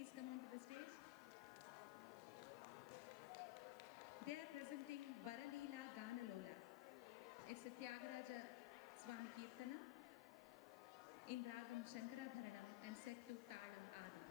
please come onto the stage? They are presenting Baraleela Ganalola. It's a Tyagaraja Swami Kirtana in Ragam Shankarabharanam and set to Talam Adi.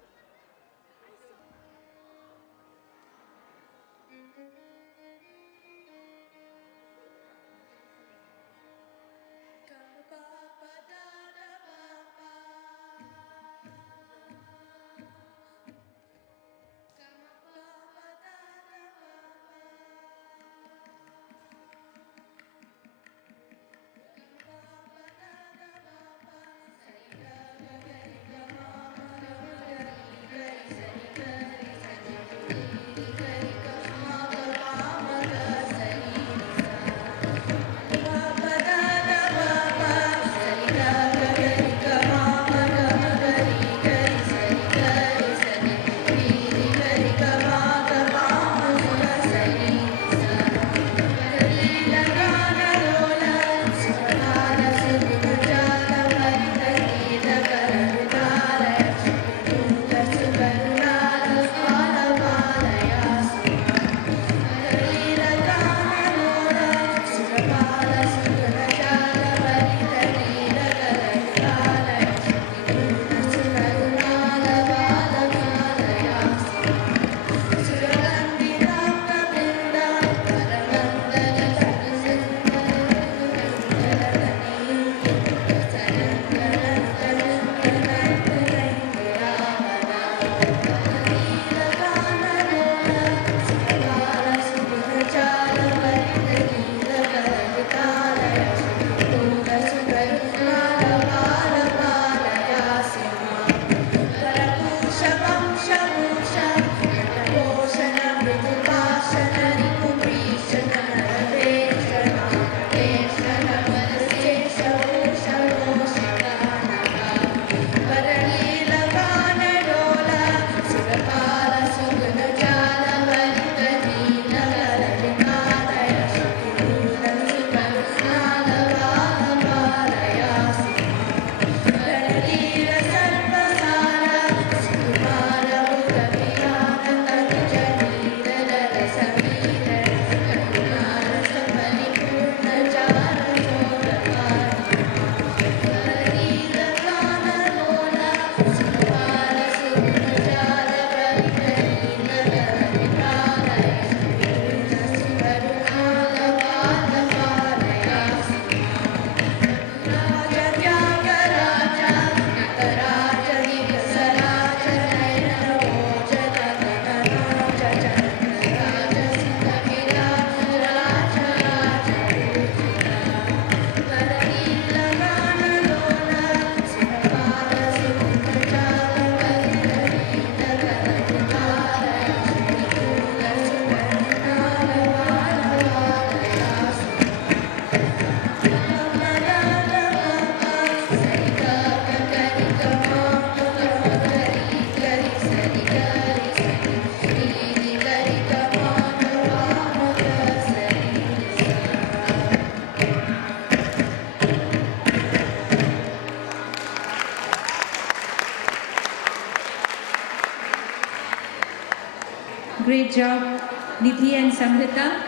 Great job, Nidhi and Samrita.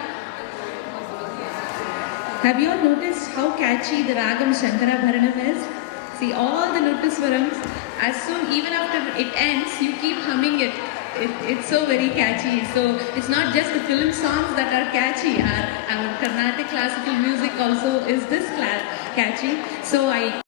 Have you all noticed how catchy the Ragam Shankarabharanam is? See, all the Nutteswarams, as soon, even after it ends, you keep humming it. It's so very catchy. So it's not just the film songs that are catchy. Our Carnatic classical music also is this catchy. So I